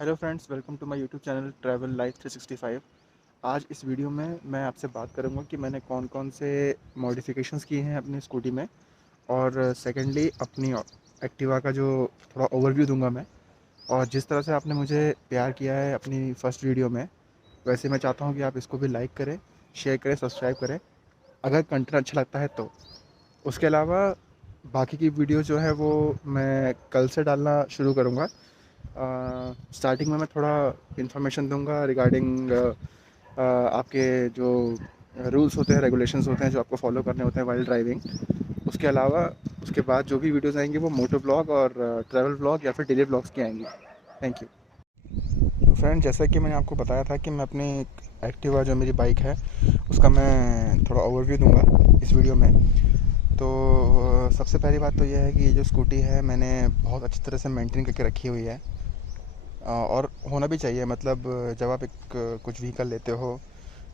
Hello friends, welcome to my YouTube channel travel life 365। आज इस video में मैं आपसे बात करूंगा कि मैंने कौन कौन से मॉडिफिकेशंस किए हैं अपनी स्कूटी में। और सेकेंडली अपनी एक्टिवा का जो थोड़ा ओवरव्यू दूंगा मैं। और जिस तरह से आपने मुझे प्यार किया है अपनी फ़र्स्ट वीडियो में, वैसे मैं चाहता हूं कि आप इसको भी लाइक करें, शेयर करें, सब्सक्राइब करें अगर कंटेंट अच्छा लगता है तो। उसके अलावा बाकी की वीडियो जो है वो मैं कल से डालना शुरू करूँगा। स्टार्टिंग में मैं थोड़ा इन्फॉर्मेशन दूंगा रिगार्डिंग आपके जो रूल्स होते हैं, रेगुलेशंस होते हैं जो आपको फॉलो करने होते हैं वाइल ड्राइविंग। उसके अलावा उसके बाद जो भी वीडियोस आएंगी वो मोटो ब्लॉग और ट्रैवल ब्लॉग या फिर डेली ब्लॉग्स की आएंगी। Thank you. तो फ्रेंड, जैसा कि मैंने आपको बताया था कि मैं अपनी एक्टिवा जो मेरी बाइक है उसका मैं थोड़ा ओवरव्यू दूंगा इस वीडियो में। तो सबसे पहली बात तो यह है कि ये जो स्कूटी है मैंने बहुत अच्छी तरह से मेंटेन करके रखी हुई है। और होना भी चाहिए। मतलब जब आप एक कुछ व्हीकल लेते हो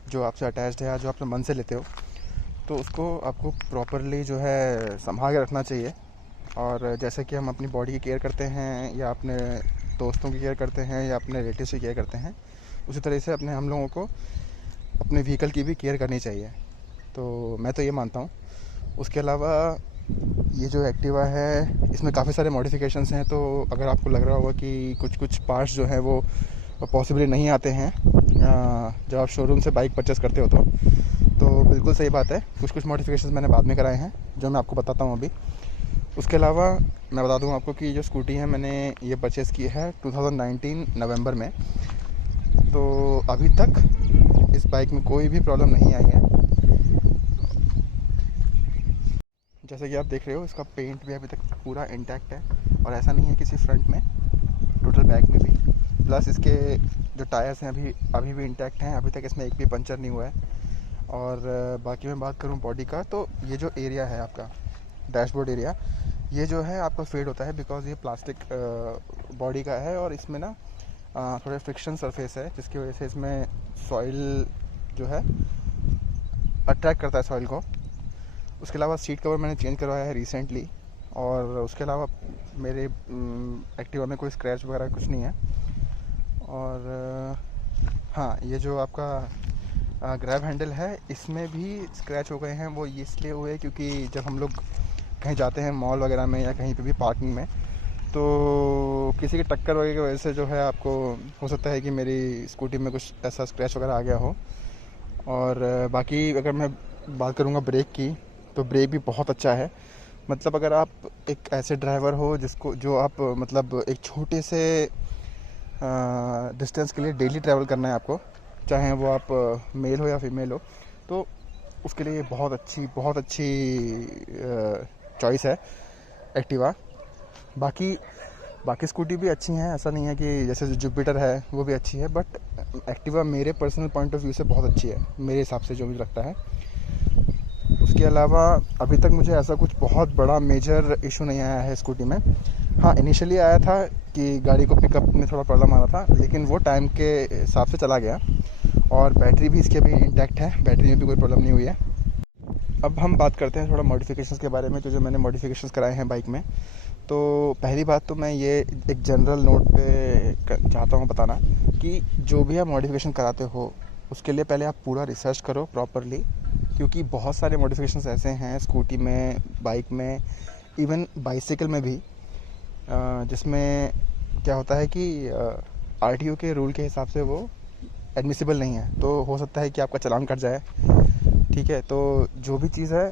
जो आपसे अटैच्ड है या जो अपने मन से लेते हो, तो उसको आपको प्रॉपरली जो है संभाल के रखना चाहिए। और जैसे कि हम अपनी बॉडी की केयर करते हैं या अपने दोस्तों की केयर करते हैं या अपने रिलेटिव्स की केयर करते हैं, उसी तरह से अपने हम लोगों को अपने व्हीकल की भी केयर करनी चाहिए। तो मैं तो ये मानता हूँ। उसके अलावा ये जो एक्टिवा है इसमें काफ़ी सारे मॉडिफिकेशंस हैं। तो अगर आपको लग रहा होगा कि कुछ कुछ पार्ट्स जो हैं वो पॉसिबली नहीं आते हैं जब आप शोरूम से बाइक परचेस करते हो, तो बिल्कुल सही बात है। कुछ कुछ मॉडिफिकेशंस मैंने बाद में कराए हैं जो मैं आपको बताता हूँ अभी। उसके अलावा मैं बता दूँ आपको कि जो स्कूटी है मैंने ये परचेज़ की है 2019 नवंबर में। तो अभी तक इस बाइक में कोई भी प्रॉब्लम नहीं आई है। जैसे कि आप देख रहे हो इसका पेंट भी अभी तक पूरा इंटैक्ट है और ऐसा नहीं है किसी फ्रंट में, टोटल बैक में भी। प्लस इसके जो टायर्स हैं अभी अभी भी इंटैक्ट हैं, अभी तक इसमें एक भी पंचर नहीं हुआ है। और बाकी मैं बात करूं बॉडी का, तो ये जो एरिया है आपका डैशबोर्ड एरिया, ये जो है आपका फेड होता है बिकॉज ये प्लास्टिक बॉडी का है और इसमें ना थोड़े फ्रिक्शन सरफेस है जिसकी वजह से इसमें सॉइल जो है अट्रैक्ट करता है सॉइल को। उसके अलावा सीट कवर मैंने चेंज करवाया है रिसेंटली। और उसके अलावा मेरे एक्टिवा में कोई स्क्रैच वगैरह कुछ नहीं है। और हाँ, ये जो आपका ग्रैब हैंडल है इसमें भी स्क्रैच हो गए हैं। वो इसलिए हुए क्योंकि जब हम लोग कहीं जाते हैं मॉल वगैरह में या कहीं पे भी पार्किंग में, तो किसी की टक्कर वगैरह की वजह से जो है आपको हो सकता है कि मेरी स्कूटी में कुछ ऐसा स्क्रैच वगैरह आ गया हो। और बाकी अगर मैं बात करूँगा ब्रेक की, तो ब्रेक भी बहुत अच्छा है। मतलब अगर आप एक ऐसे ड्राइवर हो जिसको जो आप मतलब एक छोटे से डिस्टेंस के लिए डेली ट्रैवल करना है आपको, चाहे वो आप मेल हो या फीमेल हो, तो उसके लिए बहुत अच्छी चॉइस है एक्टिवा। बाकी बाकी स्कूटी भी अच्छी हैं, ऐसा नहीं है कि जैसे जो जुपिटर है वो भी अच्छी है, बट एक्टिवा मेरे पर्सनल पॉइंट ऑफ व्यू से बहुत अच्छी है मेरे हिसाब से जो मुझे लगता है। उसके अलावा अभी तक मुझे ऐसा कुछ बहुत बड़ा मेजर इशू नहीं आया है स्कूटी में। हाँ, इनिशियली आया था कि गाड़ी को पिकअप में थोड़ा प्रॉब्लम आ रहा था, लेकिन वो टाइम के हिसाब से चला गया। और बैटरी भी इसकी अभी इंटैक्ट है, बैटरी में भी कोई प्रॉब्लम नहीं हुई है। अब हम बात करते हैं थोड़ा मॉडिफिकेशंस के बारे में, जो जो मैंने मॉडिफिकेशंस कराए हैं बाइक में। तो पहली बात तो मैं ये एक जनरल नोट पे चाहता हूँ बताना कि जो भी आप मॉडिफिकेशन कराते हो उसके लिए पहले आप पूरा रिसर्च करो प्रॉपरली। क्योंकि बहुत सारे मॉडिफिकेशंस ऐसे हैं स्कूटी में, बाइक में, इवन बाइसिकल में भी, जिसमें क्या होता है कि आरटीओ के रूल के हिसाब से वो एडमिसिबल नहीं है। तो हो सकता है कि आपका चालान कट जाए। ठीक है, तो जो भी चीज़ है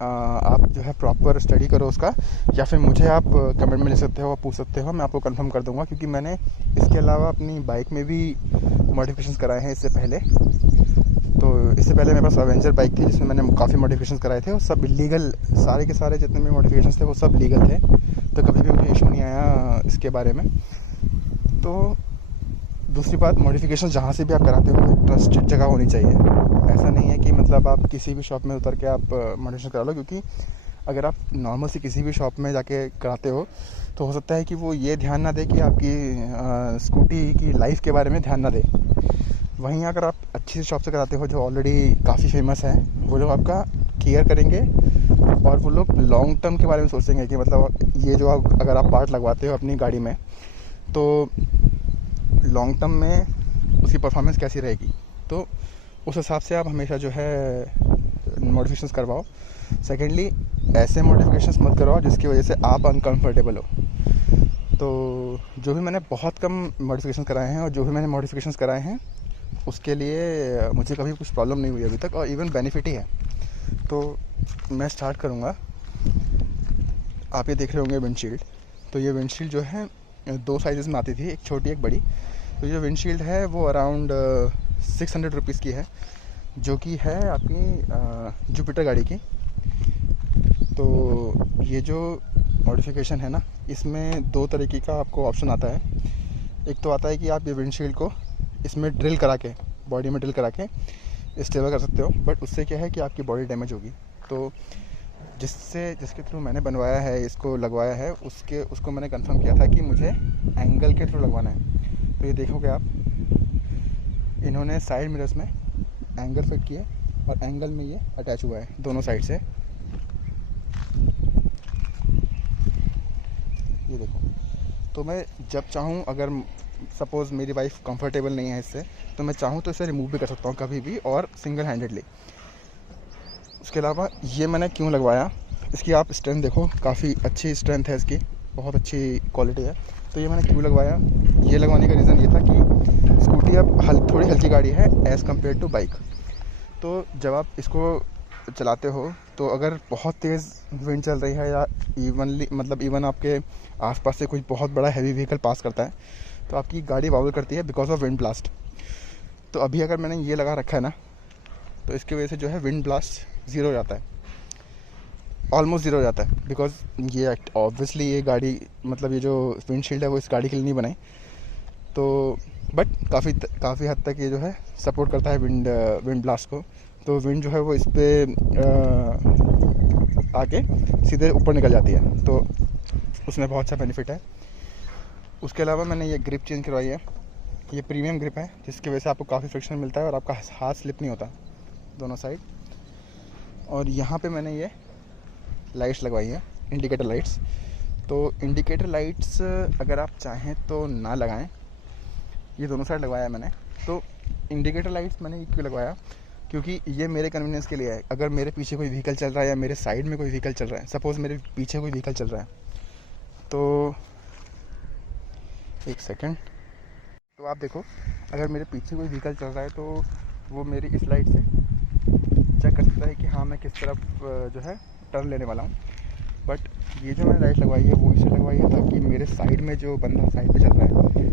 आप जो है प्रॉपर स्टडी करो उसका, या फिर मुझे आप कमेंट में लिख सकते हो, पूछ सकते हो, मैं आपको कंफर्म कर दूंगा। क्योंकि मैंने इसके अलावा अपनी बाइक में भी मॉडिफिकेशंस कराए हैं इससे पहले। तो इससे पहले मेरे पास अवेंजर बाइक थी जिसमें मैंने काफ़ी मॉडिफिकेशंस कराए थे और सब लीगल, सारे के सारे जितने भी मॉडिफिकेशंस थे वो सब लीगल थे। तो कभी भी मुझे इशू नहीं आया इसके बारे में। तो दूसरी बात, मॉडिफिकेशन जहाँ से भी आप कराते हो ट्रस्टेड जगह होनी चाहिए। ऐसा नहीं है कि मतलब आप किसी भी शॉप में उतर के आप मॉडिफिकेशन करा लो। क्योंकि अगर आप नॉर्मल से किसी भी शॉप में जाके कराते हो तो हो सकता है कि वो ये ध्यान ना दे कि आपकी स्कूटी की लाइफ के बारे में ध्यान ना दे। वहीं अगर आप अच्छी से शॉप से कराते हो जो ऑलरेडी काफ़ी फेमस है, वो लोग आपका केयर करेंगे और वो लोग लॉन्ग टर्म के बारे में सोचेंगे कि मतलब ये जो आप अगर आप पार्ट लगवाते हो अपनी गाड़ी में, तो लॉन्ग टर्म में उसकी परफॉर्मेंस कैसी रहेगी, तो उस हिसाब से आप हमेशा जो है मॉडिफिकेशंस करवाओ। सेकेंडली, ऐसे मॉडिफिकेशंस मत करवाओ जिसकी वजह से आप अनकंफर्टेबल हो। तो जो भी मैंने बहुत कम मॉडिफिकेशंस कराए हैं और जो भी मैंने मॉडिफिकेशंस कराए हैं उसके लिए मुझे कभी कुछ प्रॉब्लम नहीं हुई अभी तक, और इवन बेनिफिट ही है। तो मैं स्टार्ट करूँगा। आप ये देख रहे होंगे विंडशील्ड। तो ये विंडशील्ड जो है 2 साइज़ में आती थी, एक छोटी एक बड़ी। तो ये विंडशील्ड है वो अराउंड 600 रुपीज़ की है, जो कि है आपकी जुपिटर गाड़ी की। तो ये जो मॉडिफिकेशन है ना, इसमें 2 तरीके का आपको ऑप्शन आता है। एक तो आता है कि आप ये विंडशील्ड को इसमें ड्रिल करा के, बॉडी में ड्रिल करा के स्टेबल कर सकते हो, बट उससे क्या है कि आपकी बॉडी डैमेज होगी। तो जिसके थ्रू मैंने बनवाया है, इसको लगवाया है, उसको मैंने कंफर्म किया था कि मुझे एंगल के थ्रू लगवाना है। तो ये देखोगे आप, इन्होंने साइड मिरर्स में एंगल फिट किए और एंगल में ये अटैच हुआ है दोनों साइड से। ये देखो। तो मैं जब चाहूँ, अगर सपोज़ मेरी वाइफ कंफर्टेबल नहीं है इससे, तो मैं चाहूँ तो इसे रिमूव भी कर सकता हूँ कभी भी, और सिंगल हैंडेडली। उसके अलावा ये मैंने क्यों लगवाया, इसकी आप स्ट्रेंथ देखो, काफ़ी अच्छी स्ट्रेंथ है इसकी, बहुत अच्छी क्वालिटी है। तो ये मैंने क्यों लगवाया, ये लगवाने का रीज़न ये था कि स्कूटी अब थोड़ी हल्की गाड़ी है एज़ कम्पेयर टू बाइक। तो जब आप इसको चलाते हो तो अगर बहुत तेज़ विंड चल रही है या इवन आपके आसपास से कोई बहुत बड़ा हैवी व्हीकल पास करता है, तो आपकी गाड़ी वावल करती है बिकॉज ऑफ विंड ब्लास्ट। तो अभी अगर मैंने ये लगा रखा है ना, तो इसकी वजह से जो है विंड ब्लास्ट ज़ीरो हो जाता है, ऑलमोस्ट ज़ीरो हो जाता है। बिकॉज ये ऑब्वियसली ये गाड़ी, ये जो विंडशील्ड है वो इस गाड़ी के लिए नहीं बनाई। तो बट काफ़ी हद तक ये जो है सपोर्ट करता है विंड ब्लास्ट को। तो विंड जो है वो इस पर आके सीधे ऊपर निकल जाती है, तो उसमें बहुत अच्छा बेनिफिट है। उसके अलावा मैंने ये ग्रिप चेंज करवाई है। ये प्रीमियम ग्रिप है, जिसकी वजह से आपको काफ़ी फ्रिक्शन मिलता है और आपका हाथ स्लिप नहीं होता दोनों साइड। और यहाँ पे मैंने ये लाइट्स लगवाई है, इंडिकेटर लाइट्स। तो इंडिकेटर लाइट्स अगर आप चाहें तो ना लगाएं, ये दोनों साइड लगवाया है मैंने। तो इंडिकेटर लाइट्स मैंने ये क्यों लगवाया, क्योंकि ये मेरे कन्वीनियंस के लिए है। अगर मेरे पीछे कोई व्हीकल चल रहा है या मेरे साइड में कोई व्हीकल चल रहा है, सपोज़ मेरे पीछे कोई व्हीकल चल रहा है, तो एक सेकंड, तो आप देखो, अगर मेरे पीछे कोई व्हीकल चल रहा है तो वो मेरी इस लाइट से चेक कर सकता है कि हाँ मैं किस तरफ जो है टर्न लेने वाला हूँ। बट ये जो मैंने लाइट लगवाई है वो इसलिए लगवाई है ताकि मेरे साइड में जो बंदा साइड पे चल रहा है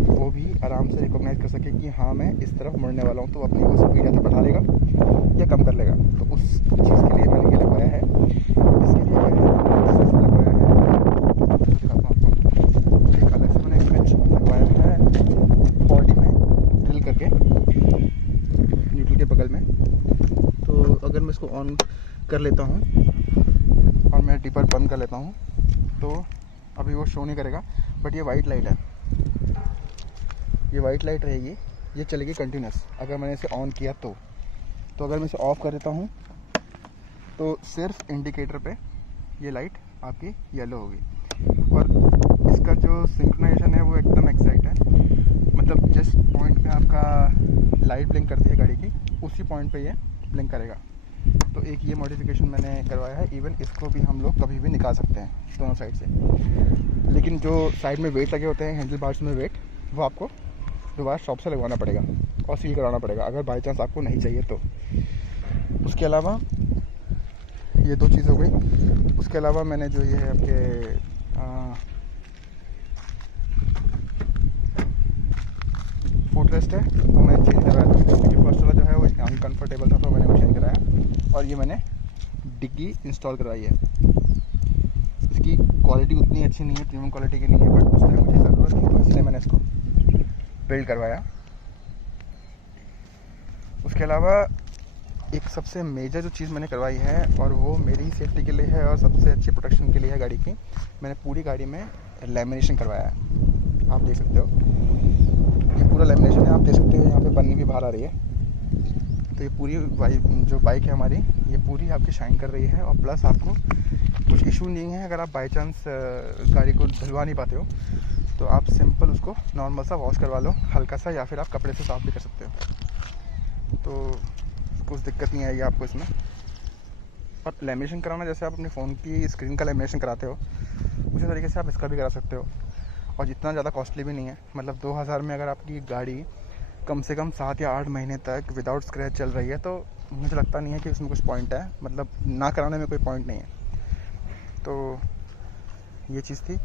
वो भी आराम से रिकॉग्नाइज कर सके कि हाँ मैं इस तरफ मुड़ने वाला हूँ, तो अपनी वो स्पीड या तो बढ़ा लेगा या कम कर लेगा। तो उस चीज़ के लिए मैंने ये लगवाया है। इसके लिए मैंने लगवाया है, एक अलग से मैंने स्विच लगवाया है बॉडी में ड्रिल करके न्यूट्रल के बगल में। तो अगर मैं इसको ऑन कर लेता हूँ और मैं डिपर बंद कर लेता हूँ तो अभी वो शो नहीं करेगा, बट ये वाइट लाइट है, ये वाइट लाइट रहेगी, ये चलेगी कंटिन्यूस अगर मैंने इसे ऑन किया तो। अगर मैं इसे ऑफ़ कर देता हूँ तो सिर्फ इंडिकेटर पे ये लाइट आपकी येलो होगी, और इसका जो सिंक्रोनाइजेशन है वो एकदम एग्जैक्ट है। जिस पॉइंट पे आपका लाइट ब्लिंक करती है गाड़ी की, उसी पॉइंट पे ये ब्लिंक करेगा। तो एक ये मॉडिफिकेशन मैंने करवाया है। इवन इसको भी हम लोग कभी भी निकाल सकते हैं दोनों साइड से, लेकिन जो साइड में वेट लगे होते हैं, हैंडल बार्स में वेट, वो आपको दोबारा शॉप से लगवाना पड़ेगा और सील कराना पड़ेगा अगर बाई चांस आपको नहीं चाहिए तो। उसके अलावा ये 2 चीज़ हो गई। उसके अलावा मैंने जो ये है आपके फुट रेस्ट है वो मैंने चेंज कराया था, क्योंकि फर्स्ट वाला जो है वो अनकम्फर्टेबल था, तो मैंने वो चेंज कराया। और ये मैंने डिग्गी इंस्टॉल करवाई है। इसकी क्वालिटी उतनी अच्छी नहीं है, प्रीमियम क्वालिटी की नहीं है, बट उस टाइम मुझे ज़रूरत थी तो इसलिए मैंने इसको बिल्ड करवाया। उसके अलावा एक सबसे मेजर जो चीज़ मैंने करवाई है, और वो मेरी सेफ्टी के लिए है और सबसे अच्छी प्रोटेक्शन के लिए है गाड़ी की, मैंने पूरी गाड़ी में लैमिनेशन करवाया है। आप देख सकते हो ये पूरा लैमिनेशन है, आप देख सकते हो यहाँ पे पन्नी भी बाहर आ रही है। तो ये पूरी जो बाइक है हमारी, ये पूरी आपकी शाइन कर रही है। और प्लस आपको कुछ इशू नहीं है अगर आप बाई चांस गाड़ी को धुलवा नहीं पाते हो, तो आप सिंपल उसको नॉर्मल सा वॉश करवा लो हल्का सा, या फिर आप कपड़े से साफ़ भी कर सकते हो, तो कुछ दिक्कत नहीं आएगी आपको इसमें। और लेमिनेशन कराना, जैसे आप अपने फ़ोन की स्क्रीन का लेमिनेशन कराते हो उसी तरीके से आप इसका भी करा सकते हो। और जितना ज़्यादा कॉस्टली भी नहीं है, मतलब 2000 में अगर आपकी गाड़ी कम से कम 7 या 8 महीने तक विदाउट स्क्रैच चल रही है, तो मुझे लगता नहीं है कि उसमें कुछ पॉइंट है, मतलब ना कराने में कोई पॉइंट नहीं है। तो ये चीज़ थी।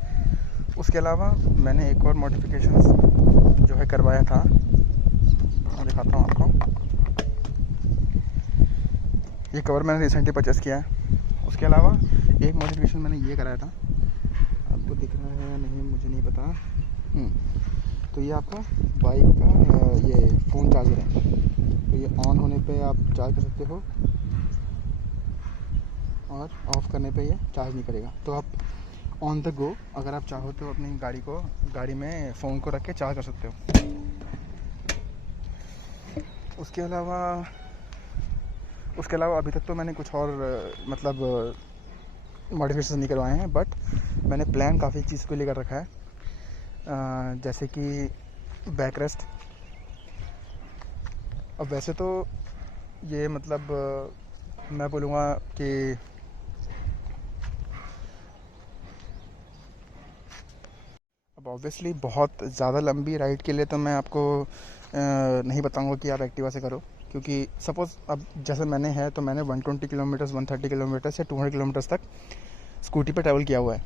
उसके अलावा मैंने एक और मॉडिफिकेशन जो है करवाया था, मैं दिखाता हूँ आपको। ये कवर मैंने रिसेंटली परचेस किया है। उसके अलावा एक मॉडिफिकेशन मैंने ये कराया था, आपको दिख रहा है या नहीं मुझे नहीं पता। तो ये आपका बाइक का ये फ़ोन चार्जर है, तो ये ऑन होने पे आप चार्ज कर सकते हो और ऑफ़ करने पे ये चार्ज नहीं करेगा। तो आप ऑन द गो अगर आप चाहो तो अपनी गाड़ी में फ़ोन को रख के चार्ज कर सकते हो। उसके अलावा अभी तक तो मैंने कुछ और मतलब मॉडिफिकेशन नहीं करवाए हैं, बट मैंने प्लान काफ़ी चीज़ को लेकर रखा है। जैसे कि बैक रेस्ट। अब वैसे तो ये मतलब मैं बोलूँगा कि अब ऑब्वियसली बहुत ज़्यादा लंबी राइड के लिए तो मैं आपको नहीं बताऊंगा कि आप एक्टिवा से करो, क्योंकि सपोज़ अब जैसे मैंने है तो मैंने 120 किलोमीटर्स 130 किलोमीटर्स या 200 किलोमीटर्स तक स्कूटी पे ट्रैवल किया हुआ है,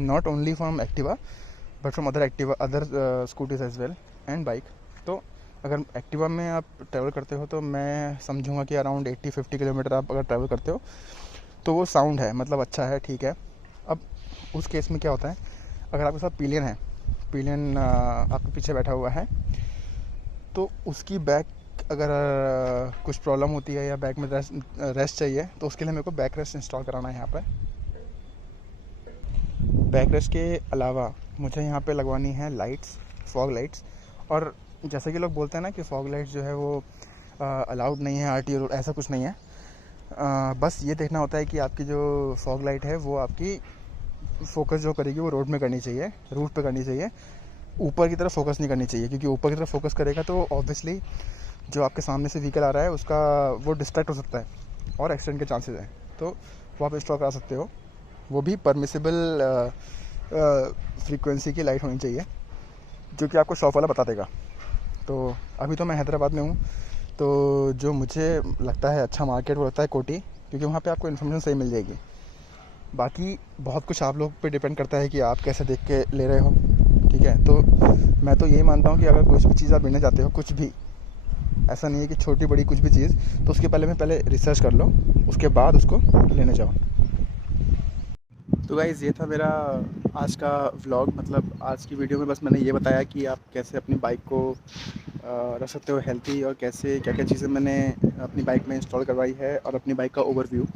not only from Activa but from other scooties as well and bike. तो अगर एक्टिवा में आप ट्रैवल करते हो तो मैं समझूंगा कि अराउंड 80-50 किलोमीटर आप अगर ट्रैवल करते हो तो वो साउंड है, मतलब अच्छा है, ठीक है। अब उस केस में क्या होता है, अगर आपके साथ पिलियन आपके पीछे बैठा हुआ है, तो उसकी बैक अगर कुछ प्रॉब्लम होती है या बैक में रेस्ट चाहिए, तो उसके लिए मेरे को बैक रेस्ट इंस्टॉल कराना है यहाँ पर। बैक रेस्ट के अलावा मुझे यहाँ पे लगवानी है लाइट्स, फॉग लाइट्स। और जैसे कि लोग बोलते हैं ना कि फॉग लाइट्स जो है वो अलाउड नहीं है आरटीओ रोड, ऐसा कुछ नहीं है। बस ये देखना होता है कि आपकी जो फॉग लाइट है वो आपकी फोकस जो करेगी वो रोड में करनी चाहिए, रूट पे करनी चाहिए, ऊपर की तरफ फोकस नहीं करनी चाहिए, क्योंकि ऊपर की तरफ फोकस करेगा तो ऑब्वियसली जो आपके सामने से व्हीकल आ रहा है उसका वो डिस्ट्रैक्ट हो सकता है और एक्सीडेंट के चांसेस हैं। तो वो आप इंस्टॉल करा सकते हो, वो भी परमिसिबल फ्रीक्वेंसी की लाइट होनी चाहिए जो कि आपको शॉप वाला बता देगा। तो अभी तो मैं हैदराबाद में हूँ, तो जो मुझे लगता है अच्छा मार्केट वो लगता है कोटी, क्योंकि वहाँ पे आपको इन्फॉर्मेशन सही मिल जाएगी। बाकी बहुत कुछ आप लोग पे डिपेंड करता है कि आप कैसे देख के ले रहे हो, ठीक है। तो मैं तो यही मानता हूँ कि अगर कोई भी चीज़ आप लेना चाहते हो, कुछ भी, ऐसा नहीं है कि छोटी बड़ी कुछ भी चीज़, तो उसके पहले रिसर्च कर लो, उसके बाद उसको लेने जाओ। तो गाइज़ ये था मेरा आज का व्लॉग, मतलब आज की वीडियो में बस मैंने ये बताया कि आप कैसे अपनी बाइक को रख सकते हो हेल्थी, और कैसे क्या क्या चीज़ें मैंने अपनी बाइक में इंस्टॉल करवाई है, और अपनी बाइक का ओवरव्यू।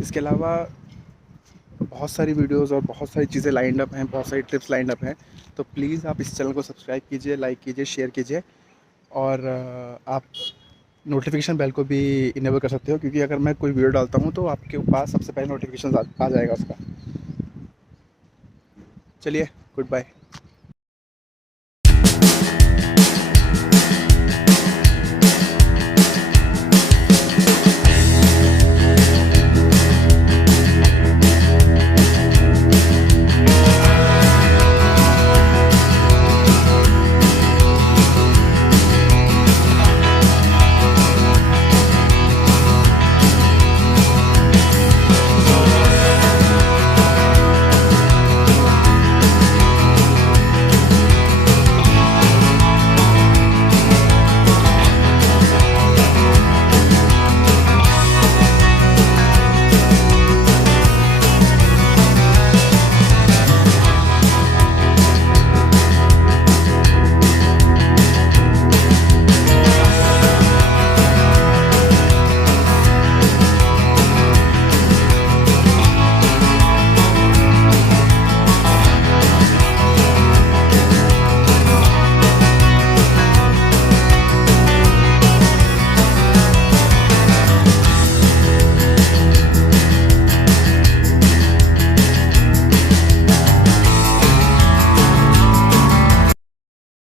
इसके अलावा बहुत सारी वीडियोस और बहुत सारी चीज़ें लाइंड अप हैं, बहुत सारी ट्रिप्स लाइंड अप हैं। तो प्लीज़ आप इस चैनल को सब्सक्राइब कीजिए, लाइक कीजिए, शेयर कीजिए, और आप नोटिफिकेशन बेल को भी इनेबल कर सकते हो, क्योंकि अगर मैं कोई वीडियो डालता हूँ तो आपके पास सबसे पहले नोटिफिकेशन आ जाएगा उसका। चलिए, गुड बाय।